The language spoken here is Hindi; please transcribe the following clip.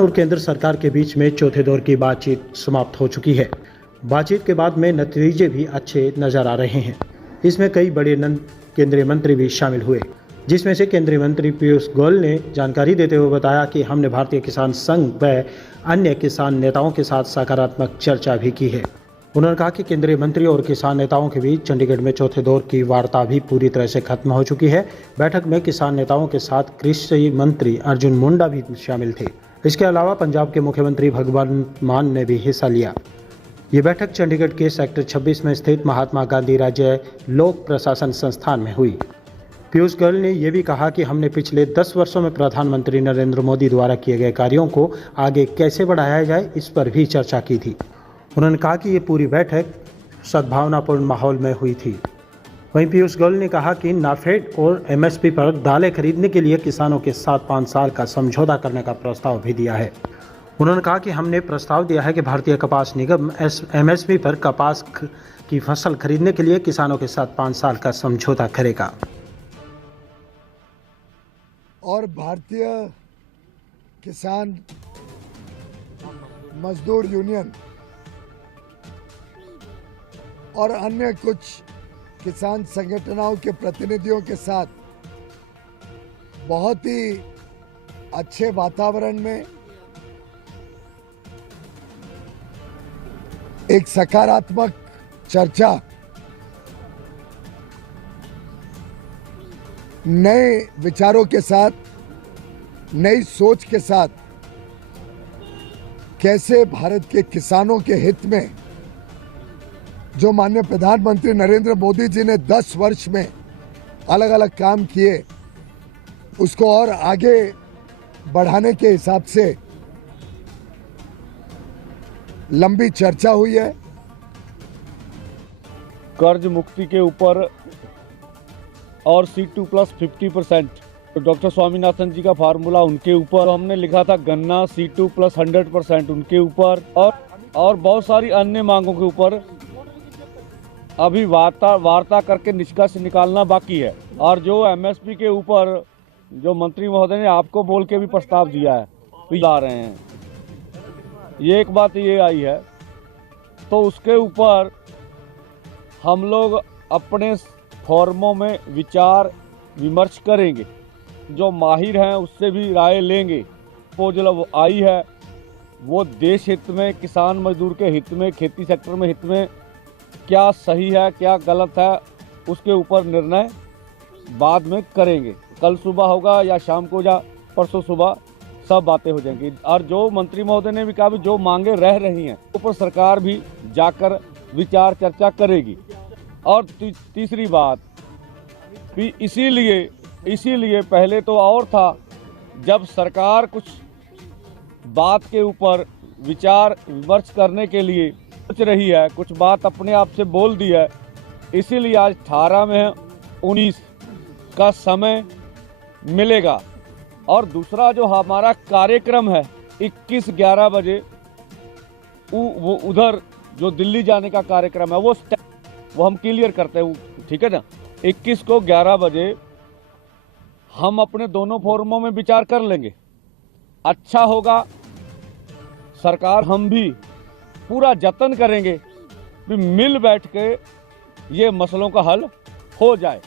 और केंद्र सरकार के बीच में चौथे दौर की बातचीत समाप्त हो चुकी है। बातचीत के बाद में नतीजे भी अच्छे नजर आ रहे हैं। इसमें कई बड़े केंद्रीय मंत्री भी शामिल हुए, जिसमें से केंद्रीय मंत्री पीयूष गोयल ने जानकारी देते हुए बताया कि हमने भारतीय किसान संघ व अन्य किसान नेताओं के साथ सकारात्मक चर्चा भी की है। उन्होंने कहा कि केंद्रीय मंत्री और किसान नेताओं के बीच चंडीगढ़ में चौथे दौर की वार्ता भी पूरी तरह से खत्म हो चुकी है। बैठक में किसान नेताओं के साथ कृषि मंत्री अर्जुन मुंडा भी शामिल थे। इसके अलावा पंजाब के मुख्यमंत्री भगवंत मान ने भी हिस्सा लिया। ये बैठक चंडीगढ़ के सेक्टर 26 में स्थित महात्मा गांधी राज्य लोक प्रशासन संस्थान में हुई। पीयूष गोयल ने यह भी कहा कि हमने पिछले 10 वर्षों में प्रधानमंत्री नरेंद्र मोदी द्वारा किए गए कार्यों को आगे कैसे बढ़ाया जाए, इस पर भी चर्चा की थी। उन्होंने कहा कि ये पूरी बैठक सद्भावनापूर्ण माहौल में हुई थी। वहीं पीयूष गोयल ने कहा कि नाफेड और एमएसपी पर दालें खरीदने के लिए किसानों के साथ 5 साल का समझौता करने का प्रस्ताव भी दिया है। उन्होंने कहा कि हमने प्रस्ताव दिया है कि भारतीय कपास निगम एमएसपी पर कपास की फसल खरीदने के लिए किसानों के साथ 5 साल का समझौता करेगा। और भारतीय किसान मजदूर यूनियन और अन्य कुछ किसान संगठनों के प्रतिनिधियों के साथ बहुत ही अच्छे वातावरण में एक सकारात्मक चर्चा, नए विचारों के साथ, नई सोच के साथ कैसे भारत के किसानों के हित में जो माननीय प्रधानमंत्री नरेंद्र मोदी जी ने 10 वर्ष में अलग अलग काम किए, उसको और आगे बढ़ाने के हिसाब से लंबी चर्चा हुई है। कर्ज मुक्ति के ऊपर और C2+ 50%, तो डॉक्टर स्वामीनाथन जी का फार्मूला उनके ऊपर हमने लिखा था, गन्ना C2+ 100% उनके ऊपर, और बहुत सारी अन्य मांगों के ऊपर अभी वार्ता करके निष्कर्ष निकालना बाकी है। और जो एमएसपी के ऊपर जो मंत्री महोदय ने आपको बोल के भी प्रस्ताव दिया है, तो ला रहे हैं, ये एक बात ये आई है, तो उसके ऊपर हम लोग अपने फोरमों में विचार विमर्श करेंगे, जो माहिर हैं उससे भी राय लेंगे। प्रपोजल आई है वो देश हित में, किसान मजदूर के हित में, खेती सेक्टर में हित में क्या सही है क्या गलत है, उसके ऊपर निर्णय बाद में करेंगे। कल सुबह होगा या शाम को या परसों सुबह सब बातें हो जाएंगी। और जो मंत्री महोदय ने भी कहा भी जो मांगे रह रही हैं ऊपर सरकार भी जाकर विचार चर्चा करेगी। और तीसरी बात भी इसीलिए पहले तो और था, जब सरकार कुछ बात के ऊपर विचार विमर्श करने के लिए सोच रही है, कुछ बात अपने आप से बोल दी है, इसीलिए आज 18 में 19 का समय मिलेगा। और दूसरा जो हमारा कार्यक्रम है 21-11 बजे वो उधर जो दिल्ली जाने का कार्यक्रम है वो हम क्लियर करते हैं, ठीक है ना। 21 को 11 बजे हम अपने दोनों फोरमों में विचार कर लेंगे। अच्छा होगा, सरकार हम भी पूरा जतन करेंगे कि मिल बैठ के ये मसलों का हल हो जाए।